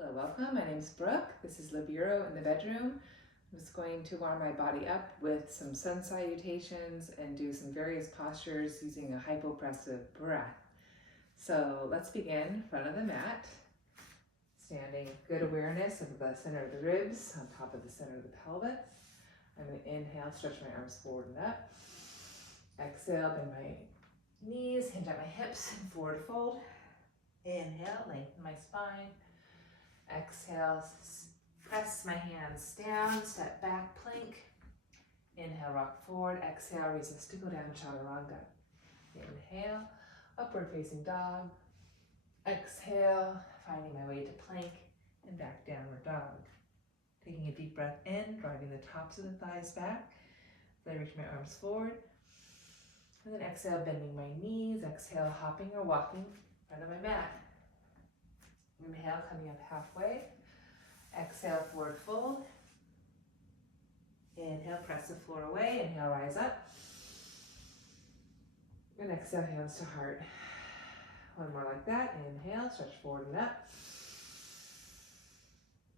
Hello, welcome. My name is Brooke. This is Libero in the bedroom. I'm just going to warm my body up with some sun salutations and do some various postures using a hypopressive breath. So let's begin. Front of the mat, standing, good awareness of the center of the ribs on top of the center of the pelvis. I'm going to inhale, stretch my arms forward and up. Exhale, bend my knees, hinge at my hips, and forward fold. Inhale, lengthen my spine. Exhale, press my hands down, step back, plank. Inhale, rock forward. Exhale, resist to go down, chaturanga. Inhale, upward facing dog. Exhale, finding my way to plank and back downward dog. Taking a deep breath in, driving the tops of the thighs back as I reach my arms forward. And then exhale, bending my knees. Exhale, hopping or walking in front of my mat. Inhale, coming up halfway. Exhale, forward fold. Inhale, press the floor away. Inhale, rise up. And exhale, hands to heart. One more like that. Inhale, stretch forward and up.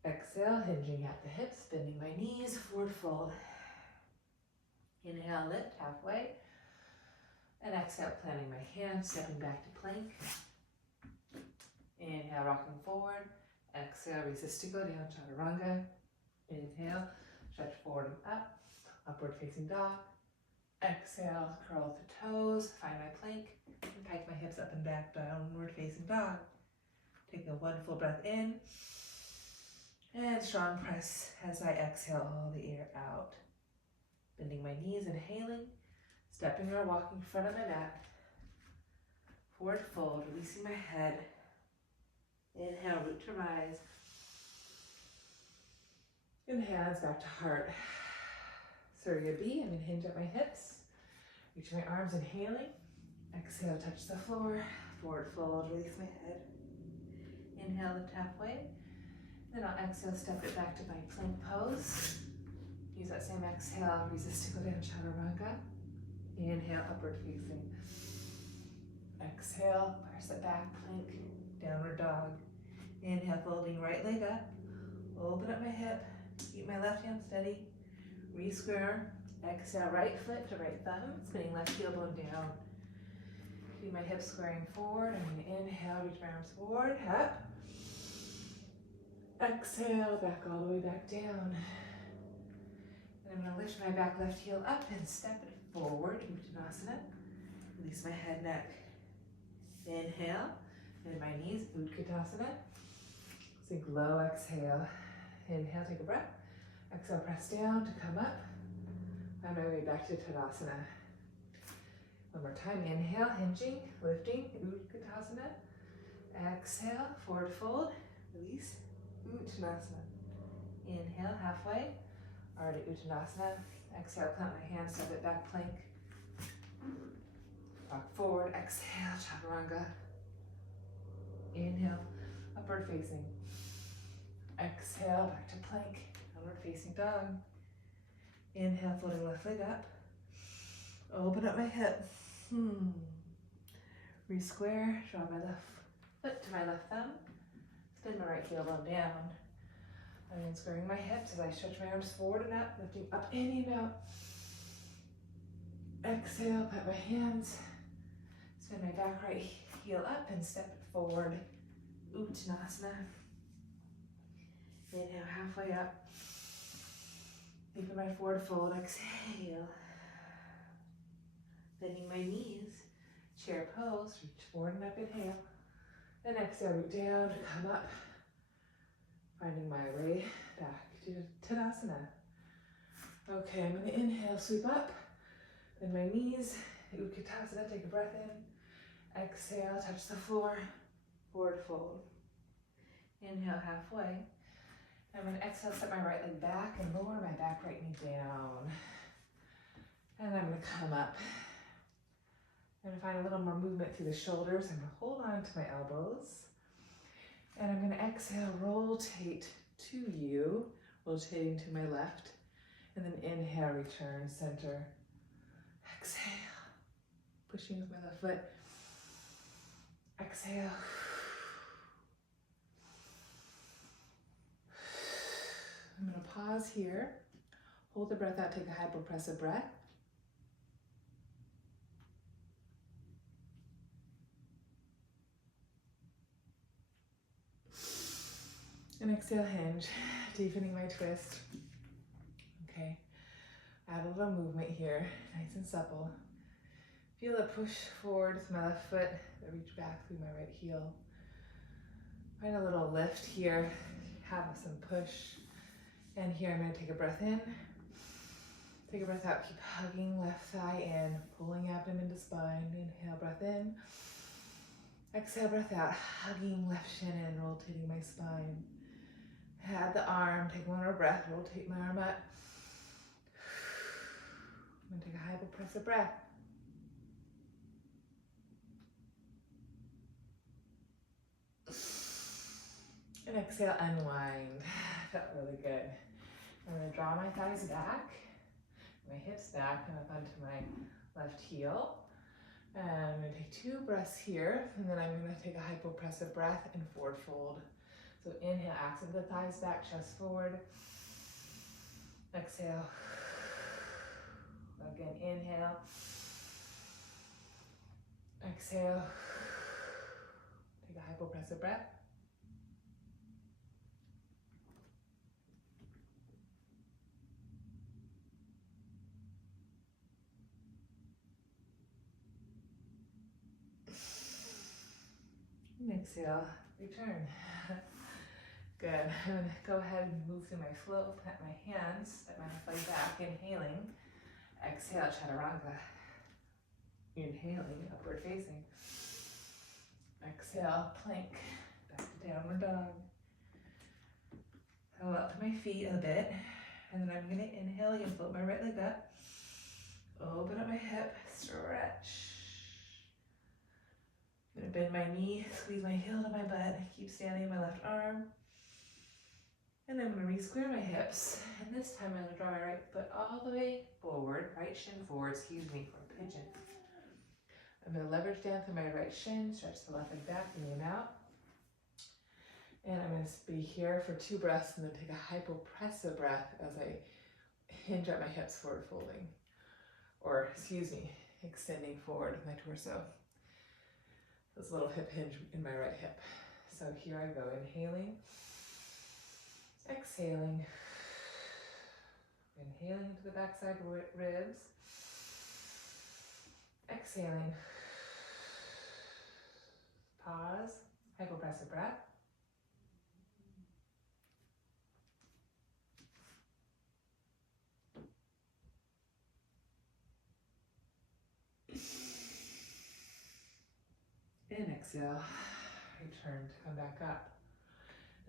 Exhale, hinging at the hips, bending my knees, forward fold. Inhale, lift halfway. And exhale, planting my hands, stepping back to plank. Inhale, rocking forward. Exhale, resist to go down, chaturanga. Inhale, stretch forward and up. Upward facing dog. Exhale, curl the toes, find my plank, and pike my hips up and back, downward facing dog. Take a one full breath in. And strong press as I exhale all the air out. Bending my knees, inhaling. Stepping or walking in front of my mat. Forward fold, releasing my head. Inhale, root to rise. And hands back to heart. Surya B, I'm going to hinge at my hips. Reach my arms, inhaling. Exhale, touch the floor. Forward fold, release my head. Inhale, lift halfway. Then I'll exhale, step it back to my plank pose. Use that same exhale, resist to go down, chaturanga. Inhale, upward facing. Exhale, press it back, plank, downward dog. Inhale, folding right leg up. Open up my hip, keep my left hand steady. Re-square. Exhale, right foot to right thumb, spinning left heel bone down. Keep my hips squaring forward. I'm going to inhale, reach my arms forward, up. Exhale, back all the way back down. And I'm going to lift my back left heel up and step it forward, Uttanasana. Release my head, neck. Inhale, bend my knees, Utkatasana. Sink low, exhale. Inhale, take a breath. Exhale, press down to come up. Find my way back to Tadasana. One more time, inhale, hinging, lifting, Utkatasana. Exhale, forward fold, release, Uttanasana. Inhale, halfway, already Uttanasana. Exhale, plant my hands, step it back, plank. Rock forward, exhale, chaturanga. Inhale, upward facing. Exhale, back to plank, downward facing dog. Inhale, floating left leg up. Open up my hip. Re-square, draw my left foot to my left thumb. Spin my right heel bone down. I'm then squaring my hips as I stretch my arms forward and up, lifting up any amount. Exhale, put my hands. Spin my back right heel up and step it forward. Uttanasana. Inhale, halfway up. Deepen my forward fold, exhale. Bending my knees, chair pose, reach forward and up, inhale. Then exhale, root down to come up. Finding my way back to Tadasana. Okay, I'm gonna inhale, sweep up. Bend my knees, Utkatasana, take a breath in. Exhale, touch the floor, forward fold. Inhale, halfway. I'm going to exhale, step my right leg back and lower my back right knee down. And I'm going to come up. I'm going to find a little more movement through the shoulders. I'm going to hold on to my elbows. And I'm going to exhale, rotate to you, rotating to my left. And then inhale, return, center. Exhale, pushing with my left foot. Exhale. pause here. Hold the breath out, take a hypopressive breath. And exhale, hinge, deepening my twist. Okay, add a little movement here, nice and supple. Feel a push forward with my left foot, I reach back through my right heel. Find a little lift here, have some push. And here I'm gonna take a breath in. Take a breath out, keep hugging left thigh in, pulling abdomen to spine. Inhale, breath in. Exhale, breath out, hugging left shin in, rotating my spine. Add the arm, take one more breath, rotate my arm up. I'm gonna take a hypopressive breath. And exhale, unwind. Felt really good. I'm gonna draw my thighs back, my hips back, and up onto my left heel. And I'm gonna take 2 breaths here, and then I'm gonna take a hypopressive breath and forward fold. So inhale, accent the thighs back, chest forward. Exhale. Again, inhale. Exhale. Take a hypopressive breath. And exhale, return. Good. I'm going to go ahead and move through my flow, plant my hands, step my left leg back, inhaling. Exhale, chaturanga. Inhaling, upward facing. Exhale, plank, back to downward dog. I'll up to my feet a bit, and then I'm going to inhale again, float my right leg up. Open up my hip, stretch. I'm going to bend my knee, squeeze my heel to my butt, keep standing in my left arm. And then I'm going to re-square my hips. And this time I'm going to draw my right foot all the way forward, right shin forward, for pigeon. I'm going to leverage down through my right shin, stretch the left leg back, lean out. And I'm going to be here for 2 breaths and then take a hypopressive breath as I hinge up my hips forward folding. Or, extending forward with my torso. This little hip hinge in my right hip. So here I go, inhaling, exhaling, inhaling into the backside ribs, exhaling, pause, hypopressive breath. And exhale, return, come back up.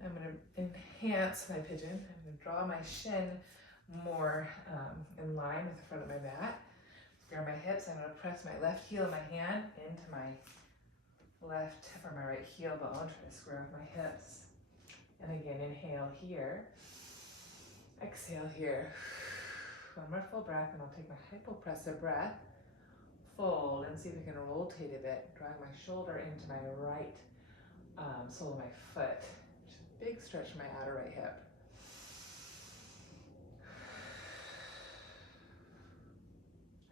I'm going to enhance my pigeon. I'm going to draw my shin more in line with the front of my mat. Square my hips. I'm going to press my left heel of my hand into my left or my right heel bone. Try to square with my hips. And again, inhale here. Exhale here. One more full breath, and I'll take my hypopressive breath. Fold and see if I can rotate a bit. Drag my shoulder into my right sole of my foot. Just a big stretch in my outer right hip.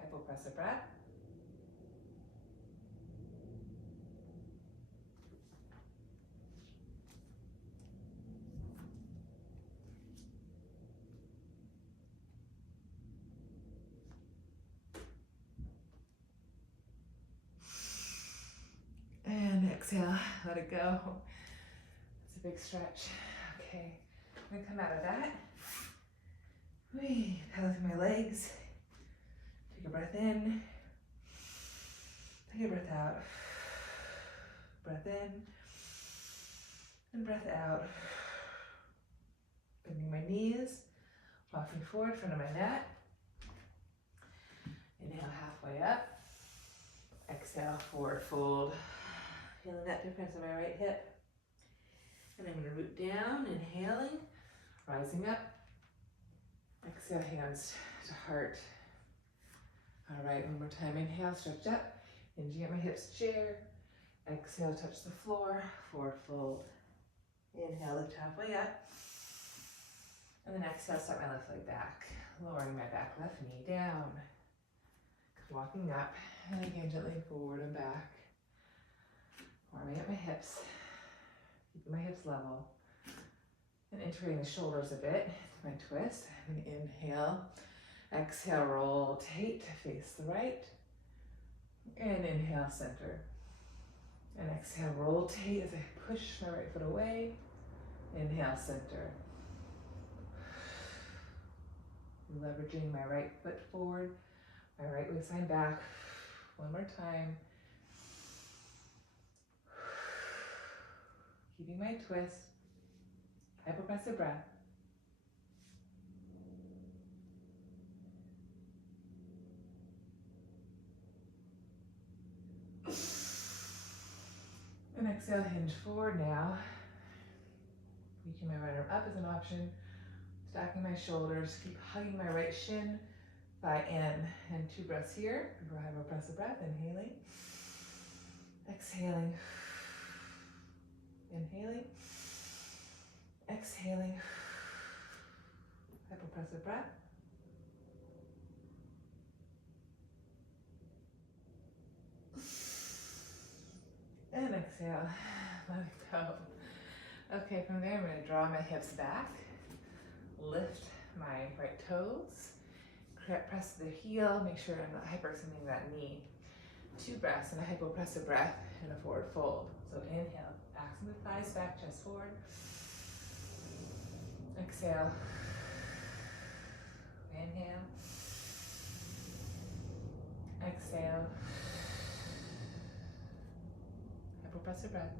Hypopressive breath. And exhale, let it go. It's a big stretch. Okay, I'm gonna come out of that. Pedal through my legs. Take a breath in. Take a breath out. Breath in. And breath out. Bending my knees. Walking forward, front of my mat. Inhale halfway up. Exhale, forward fold. Feeling that difference in my right hip. And I'm going to root down, inhaling, rising up. Exhale, hands to heart. All right, one more time. Inhale, stretch up. Hinging at my hips, chair. Exhale, touch the floor, forward fold. Inhale, lift halfway up. And then exhale, step my left leg back, lowering my back left knee down, walking up, and again gently forward and back. Warming up my hips, keeping my hips level, and integrating the shoulders a bit to my twist. I'm going to inhale, exhale, rotate to face the right, and inhale, center. And exhale, rotate as I push my right foot away. Inhale, center. Leveraging my right foot forward, my right waistline back. One more time. Keeping my twist. Hypopressive breath. And exhale, hinge forward now. Reaching my right arm up is an option. Stacking my shoulders, keep hugging my right shin, thigh in, and 2 breaths here. Before hypopressive breath, inhaling, exhaling, inhaling, exhaling, hypopressive breath. And exhale, let it go. Okay, from there I'm going to draw my hips back, lift my right toes, press the heel, make sure I'm not hyperextending that knee. 2 breaths in a hypopressive breath and a forward fold. So inhale, axing the thighs back, chest forward. Exhale. Inhale. Exhale. Hypopressive breath.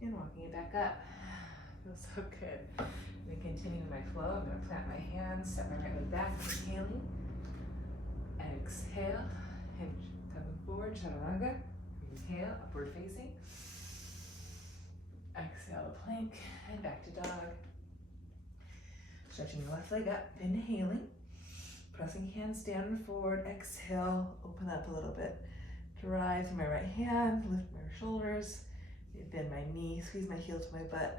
And walking it back up. Feels so good. I'm going to continue my flow. I'm going to plant my hands, step my right leg back, inhaling. Exhale, hinge, coming forward, chaturanga. Inhale, upward facing. Exhale, plank, and back to dog. Stretching the left leg up, inhaling. Pressing hands down and forward. Exhale, open up a little bit. Drive through my right hand, lift my shoulders. Bend my knee, squeeze my heel to my butt.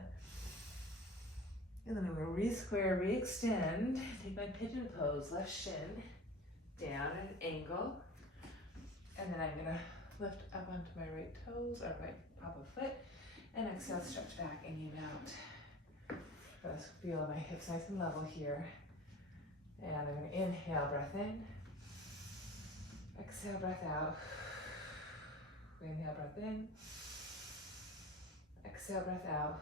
And then I'm going to re-square, re-extend. Take my pigeon pose, left shin down at an angle. And then I'm going to lift up onto my right toes, or right pop of foot. And exhale, stretch back and in out. Just feel my hips nice and level here. And I'm going to inhale, breath in. Exhale, breath out. Inhale, breath in. Exhale, breath out.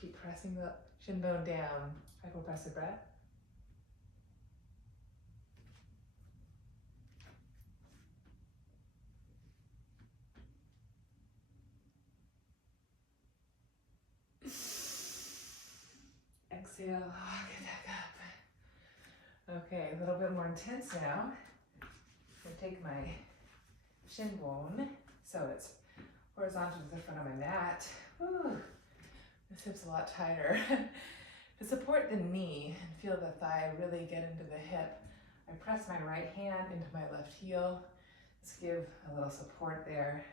Keep pressing the shin bone down. Hypopressive breath. Exhale, get back up. Okay, a little bit more intense now. I'm going to take my shin bone so it's horizontal to the front of my mat. Whew. This hip's a lot tighter. To support the knee and feel the thigh really get into the hip, I press my right hand into my left heel. Let's give a little support there.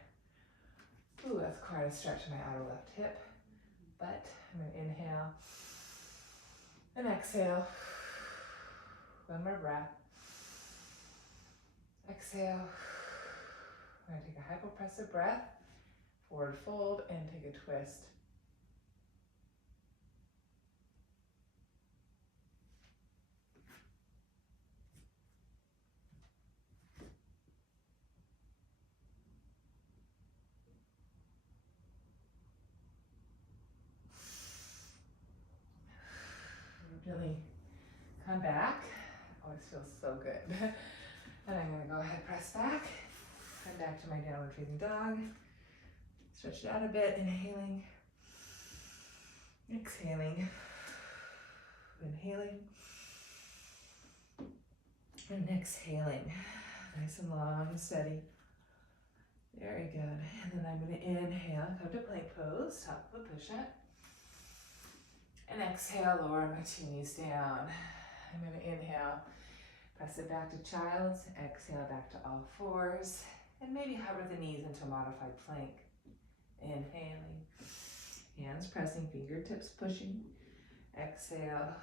Ooh, that's quite a stretch in my outer left hip. But I'm going to inhale and exhale. One more breath. Exhale. I'm going to take a hypopressive breath, forward fold, and take a twist. Really come back. Always feels so good. And I'm going to go ahead, press back, come back to my downward facing dog. Stretch it out a bit, inhaling, exhaling, inhaling, and exhaling. Nice and long and steady. Very good. And then I'm going to inhale, come to plank pose, top of a push-up. And exhale, lower my 2 knees down. I'm going to inhale, press it back to child's, exhale back to all fours, and maybe hover the knees into modified plank. Inhaling, hands pressing, fingertips pushing. Exhale,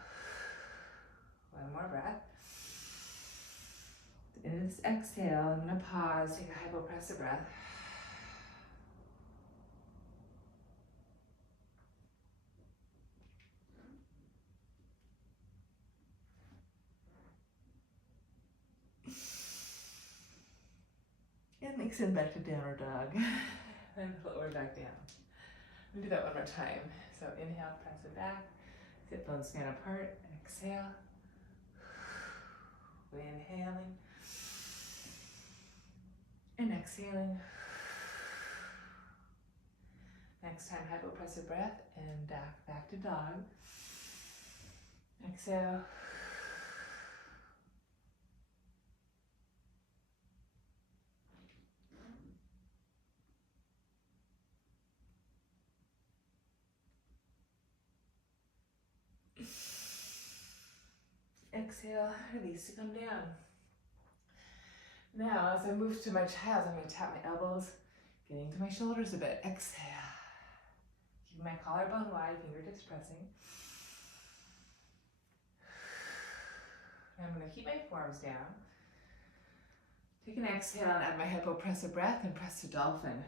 one more breath. In this exhale, I'm going to pause, take a hypopressive breath. And extend back to downward dog. And lower back down. We'll do that one more time. So inhale, press it back. Sit bones span apart. Exhale. Inhaling. And exhaling. Next time, hypopressive breath and back to dog. Exhale. Exhale, release to come down. Now, as I move to my child's, I'm going to tap my elbows, getting to my shoulders a bit. Exhale. Keep my collarbone wide, fingertips pressing. I'm going to keep my forearms down. Take an exhale and add my hypopressive breath and press to dolphin.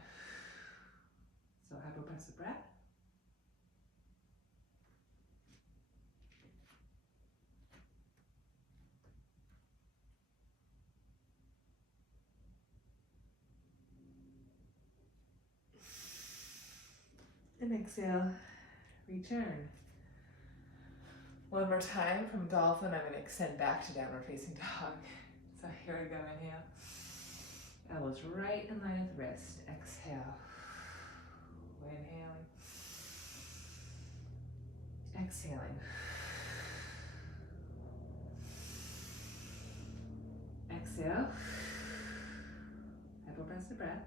So hypopressive breath. And exhale, return. One more time from dolphin, I'm going to extend back to downward facing dog. So here we go, inhale. Elbows right in line with wrist. Exhale. Inhaling. Exhaling. Exhale. Hypopressive breath.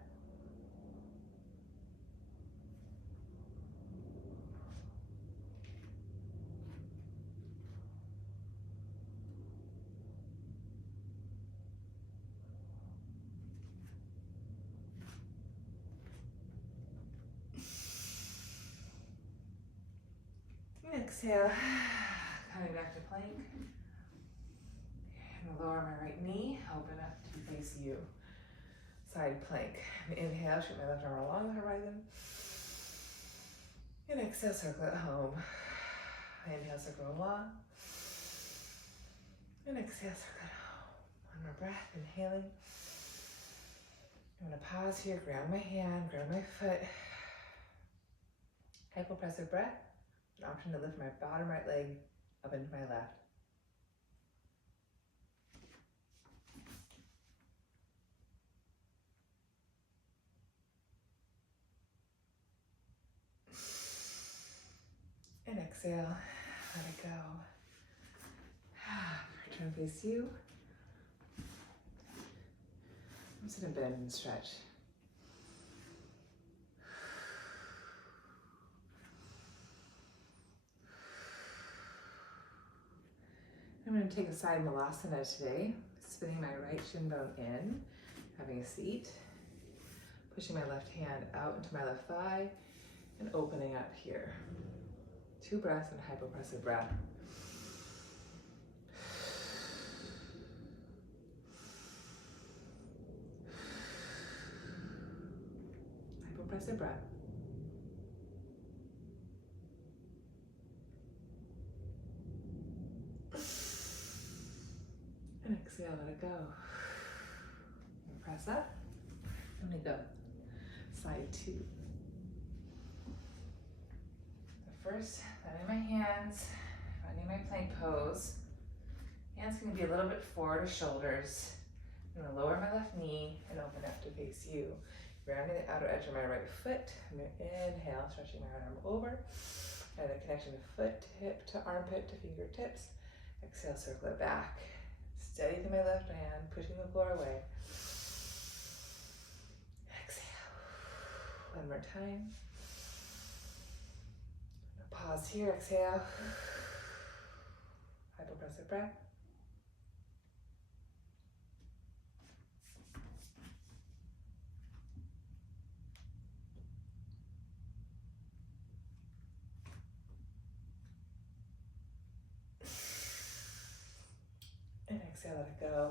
Exhale, coming back to plank. I'm going to lower my right knee, open up to face you. Side plank. And inhale, shoot my left arm along the horizon. And exhale, circle it home. Inhale, circle along. And exhale, circle it home. One more breath, inhaling. I'm going to pause here, ground my hand, ground my foot. Hypopressive breath. An option to lift my bottom right leg up into my left. And exhale, let it go. Return face you. I'm just gonna bend and stretch. I'm going to take a side malasana today, spinning my right shin bone in, having a seat, pushing my left hand out into my left thigh, and opening up here. 2 breaths and hypopressive breath. Hypopressive breath. And exhale, let it go. And press up. Let me go. Side 2. So first, bending my hands, finding my plank pose. Hands can be a little bit forward to shoulders. I'm going to lower my left knee and open up to face you. Rounding the outer edge of my right foot. I'm going to inhale, stretching my right arm over. And the connection of foot to hip to armpit to fingertips. Exhale, circle it back. Steady through my left hand, pushing the floor away. Exhale. One more time. Pause here, exhale. Hypopressive breath. exhale, let it go.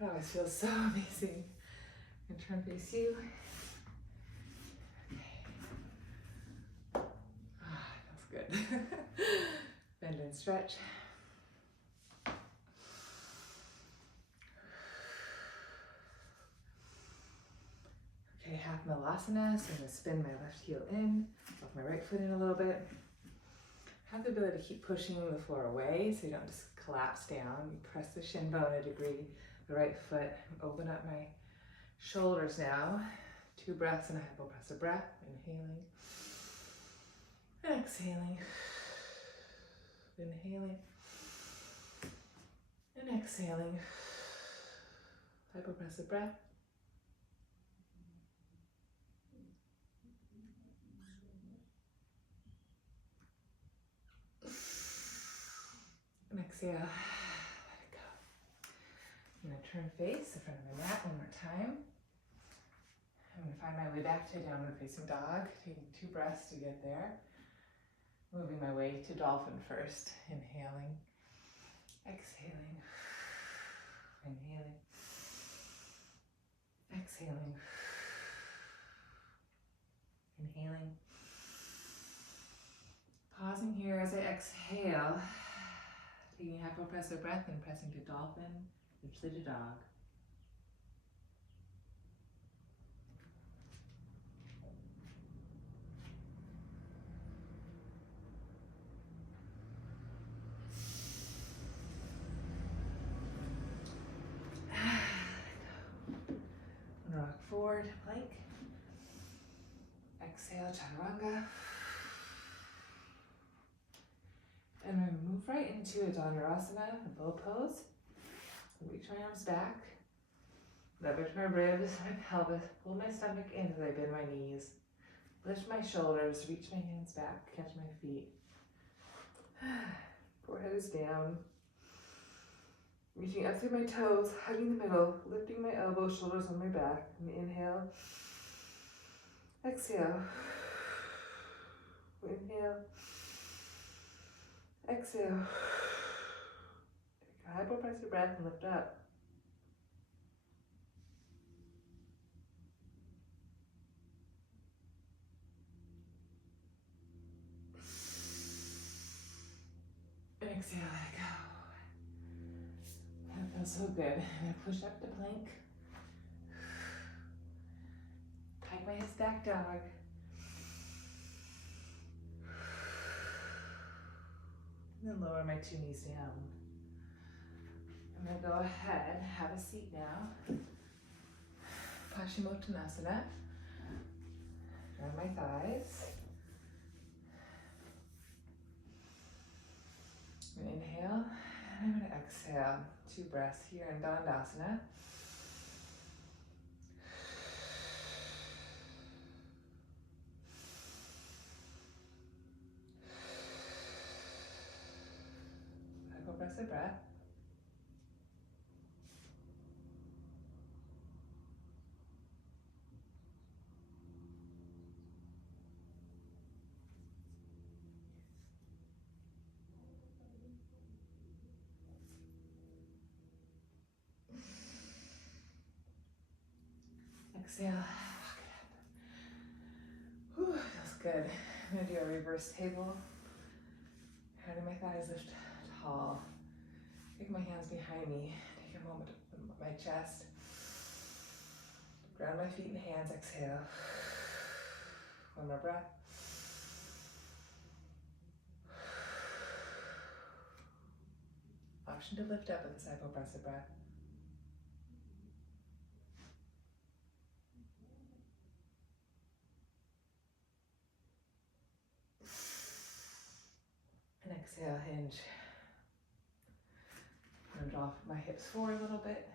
It always feels so amazing. And turn face you. Okay. Ah, feels good. Bend and stretch. Okay, half malasana, so I'm going to spin my left heel in, walk my right foot in a little bit. Have the ability to keep pushing the floor away so you don't just collapse down. You press the shin bone a degree, the right foot, open up my shoulders now. 2 breaths in a hypopressive breath, inhaling, exhaling, inhaling, and exhaling. Hypopressive breath. And exhale, let it go. I'm going to turn face in front of my mat one more time. I'm going to find my way back to downward facing dog, taking 2 breaths to get there. Moving my way to dolphin first, inhaling, exhaling, inhaling, exhaling, inhaling. Pausing here as I exhale, taking a hypopressive breath and pressing to dolphin, eventually to dog. Rock forward, plank. Exhale, chaturanga. And then move right into a dhanurasana, a bow pose. Reach my arms back. Leverage my ribs, my pelvis. Pull my stomach in as I bend my knees. Lift my shoulders, reach my hands back, catch my feet. Forehead is down. Reaching up through my toes, hugging the middle, lifting my elbows, shoulders on my back. And inhale. Exhale. Inhale. Exhale. Take a hypopressive breath and lift up. And exhale, let it go. That feels so good. And I push up to plank. Pike my hips back, dog. And then lower my 2 knees down. I'm going to go ahead, have a seat now. Paschimottanasana. Draw my thighs. I'm going to inhale, and I'm going to exhale. 2 breaths here in Dandasana. Hypopressive breath. Exhale, walk it up. Whew, feels good. I'm going to do a reverse table. Hand in my thighs lift tall. Take my hands behind me. Take a moment to put my chest. Ground my feet and hands. Exhale. One more breath. Option to lift up with this hypopressive breath. And exhale, hinge. I'm gonna draw my hips forward a little bit.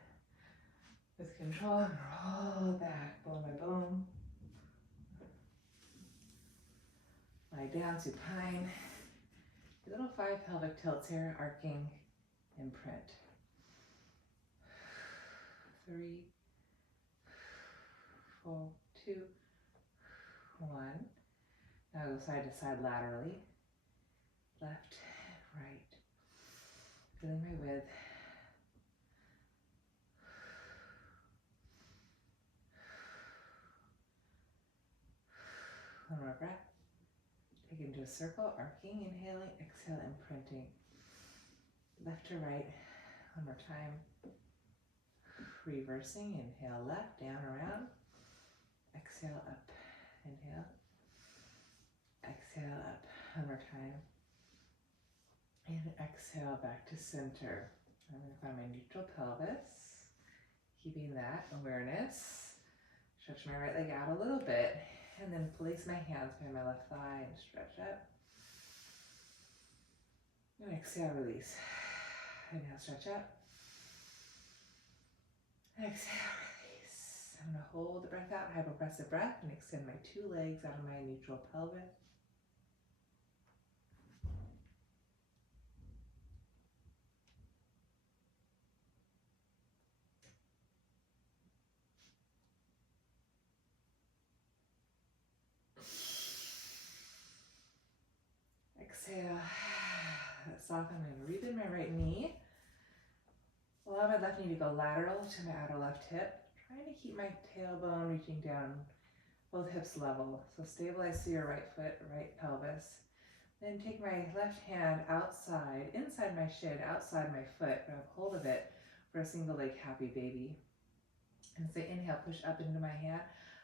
With control, roll back, bone by bone. Lie down, supine. Little 5 pelvic tilts here, arcing imprint. 3, 4, 2, 1. Now go side to side laterally. Left, right. Feeling my width. One more breath. Take it into a circle, arcing, inhaling, exhale, imprinting. Left to right. One more time. Reversing, inhale left, down, around. Exhale up, inhale. Exhale up, one more time. And exhale back to center. I'm going to find my neutral pelvis. Keeping that awareness. Stretch my right leg out a little bit. And then place my hands behind my left thigh and stretch up. And exhale, release. Inhale, stretch up. Exhale, release. I'm going to hold the breath out, hypopressive breath, and extend my two legs out of my neutral pelvis. Exhale. Soften and rebend my right knee. Allow my left knee to go lateral to my outer left hip. Trying to keep my tailbone reaching down, both hips level. So stabilize through your right foot, right pelvis. Then take my left hand outside, inside my shin, outside my foot. Grab hold of it for a single leg happy baby. And as I inhale, push up into my hand.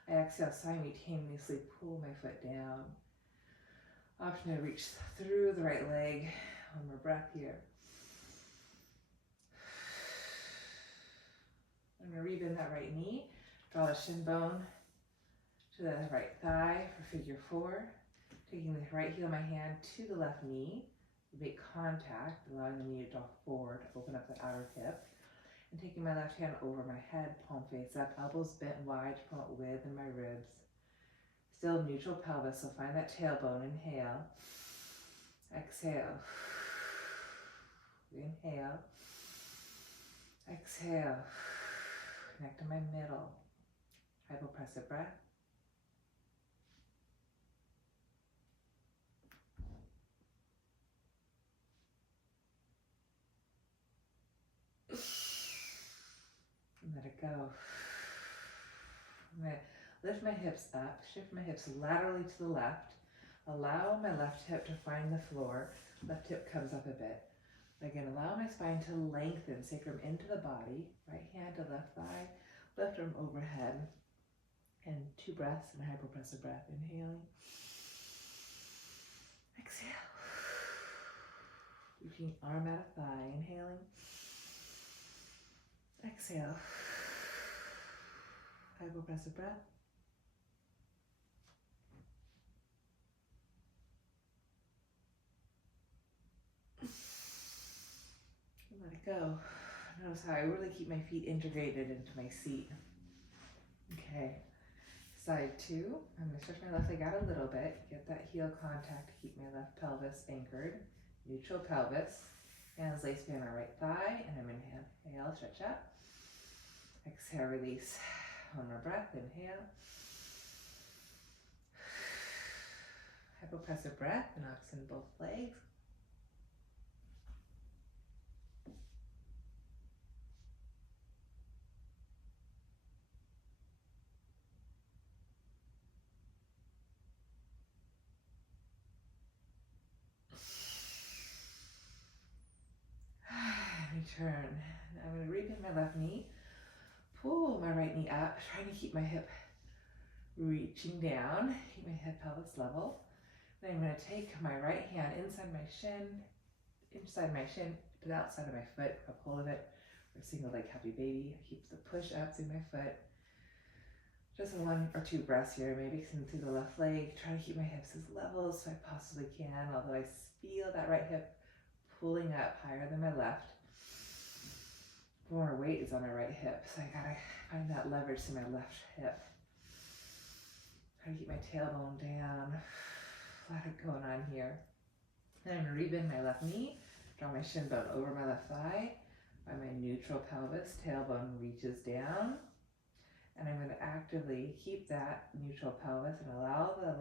I exhale, simultaneously pull my foot down. Option to reach through the right leg. One more breath here. I'm going to rebend that right knee. Draw the shin bone to the right thigh for figure four. Taking the right heel of my hand to the left knee. Make contact, allowing the knee to draw forward, open up the outer hip. And taking my left hand over my head, palm face up, elbows bent wide to promote width in my ribs. Still neutral pelvis, so find that tailbone. Inhale. Exhale. Inhale. Exhale. Connect to my middle. Hypopressive breath. And let it go. I'm going to lift my hips up, shift my hips laterally to the left. Allow my left hip to find the floor. Left hip comes up a bit. Again, allow my spine to lengthen, sacrum into the body. Right hand to left thigh, left arm overhead. And 2 breaths in a hypopressive breath. Inhaling. Exhale. Reaching arm out of thigh. Inhaling. Exhale. Hypopressive breath. Let it go. Notice how I really keep my feet integrated into my seat. Okay. Side 2. I'm going to stretch my left leg out a little bit. Get that heel contact to keep my left pelvis anchored. Neutral pelvis. Hands lace behind my right thigh. And I'm inhale, stretch up. Exhale, release. One more breath. Inhale. Hypopressive breath. And oxen both legs. Return. Now I'm going to rebend my left knee. Pull my right knee up, trying to keep my hip reaching down. Keep my head pelvis level. Then I'm going to take my right hand inside my shin to the outside of my foot. Grab hold of it for a single leg happy baby. Keep the push up through my foot. Just 1 or 2 breaths here. Maybe extend through the left leg. Try to keep my hips as level as I possibly can, although I feel that right hip pulling up higher than my left. More weight is on my right hip, so I gotta find that leverage to my left hip. Try to keep my tailbone down. A lot going on here. Then I'm gonna rebend my left knee, draw my shin bone over my left thigh. By my neutral pelvis, tailbone reaches down. And I'm gonna actively keep that neutral pelvis and allow the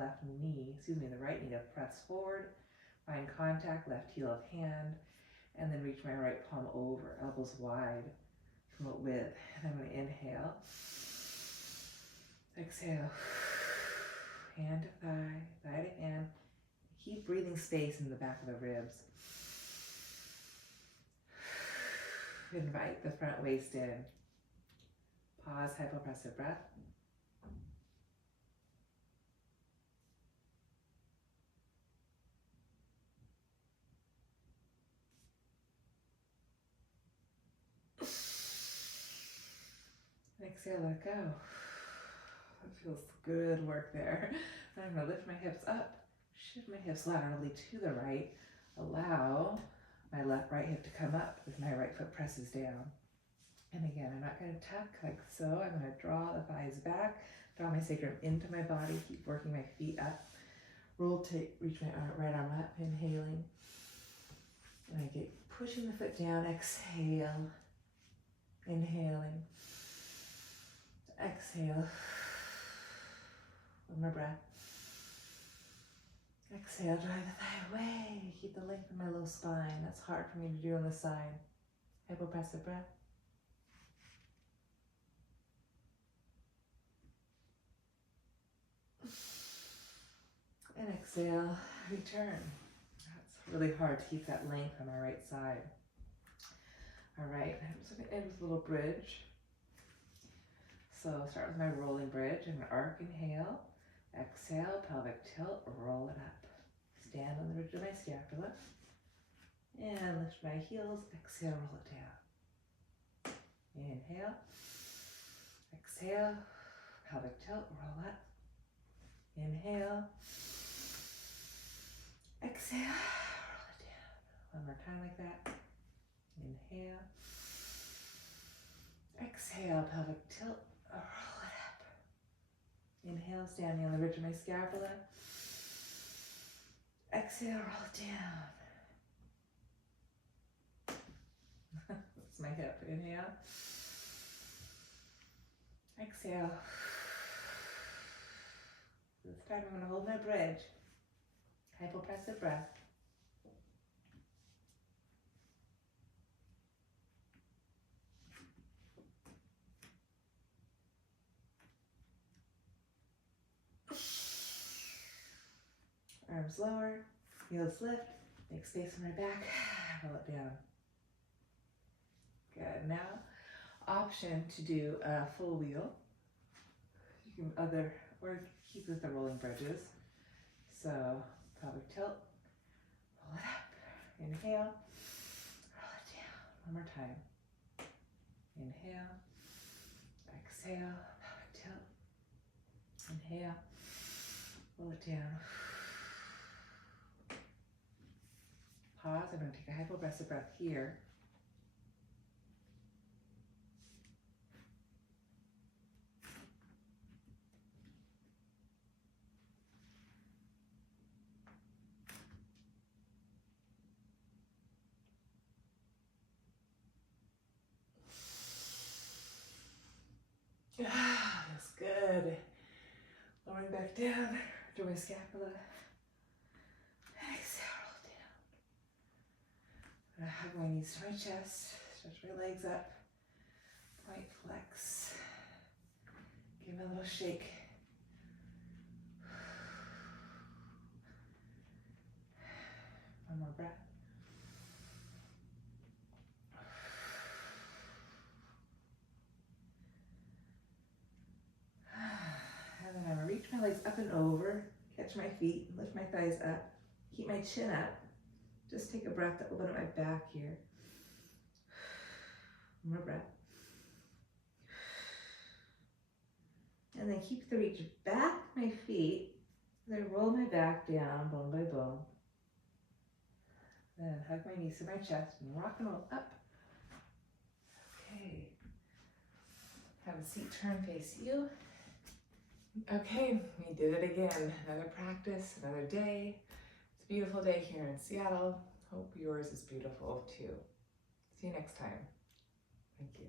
right knee to press forward. Find contact, left heel of hand. And then reach my right palm over, elbows wide, promote width. And I'm going to inhale. Exhale. Hand to thigh, thigh to hand. Keep breathing space in the back of the ribs. Invite the front waist in. Pause, hypopressive breath. Exhale, let go. That feels good work there. I'm going to lift my hips up, shift my hips laterally to the right, allow my right hip to come up as my right foot presses down. And again, I'm not going to tuck like so. I'm going to draw the thighs back, draw my sacrum into my body, keep working my feet up. Rotate, reach my right arm up, inhaling. And I get pushing the foot down, exhale, inhaling. Exhale. One more breath. Exhale, drive the thigh away. Keep the length of my low spine. That's hard for me to do on the side. Hypopressive breath. And exhale, return. That's really hard to keep that length on my right side. All right, I'm just going to end with a little bridge. So start with my rolling bridge. I'm going to arc, inhale, exhale, pelvic tilt, roll it up. Stand on the ridge of my scapula. And lift my heels, exhale, roll it down. Inhale, exhale, pelvic tilt, roll up. Inhale, exhale, roll it down. One more time like that. Inhale, exhale, pelvic tilt, roll it up. Inhale, standing on the ridge of my scapula. Exhale, roll it down. That's my hip. Inhale. Exhale. This time I'm going to hold my bridge. Hypopressive breath. Arms lower, heels lift, make space in my back, roll it down. Good. Now, option to do a full wheel. You can or keep with the rolling bridges. So, pelvic tilt, roll it up, inhale, roll it down. One more time. Inhale, exhale, pelvic tilt, inhale, roll it down. Pause. I'm going to take a hypopressive breath here. Ah, that's good. Lowering back down to my scapula. Exhale, roll down. I hug my knees to my chest, stretch my legs up, point flex. Give me a little shake. One more breath. And then I'm going to reach my legs up and over, catch my feet, lift my thighs up, keep my chin up. Just take a breath to open up my back here. One more breath. And then keep the reach back my feet as I roll my back down, bone by bone. Then hug my knees to my chest and rock and roll up. Okay. Have a seat, turn, face you. Okay, we did it again. Another practice, another day. It's a beautiful day here in Seattle. Hope yours is beautiful too. See you next time. Thank you.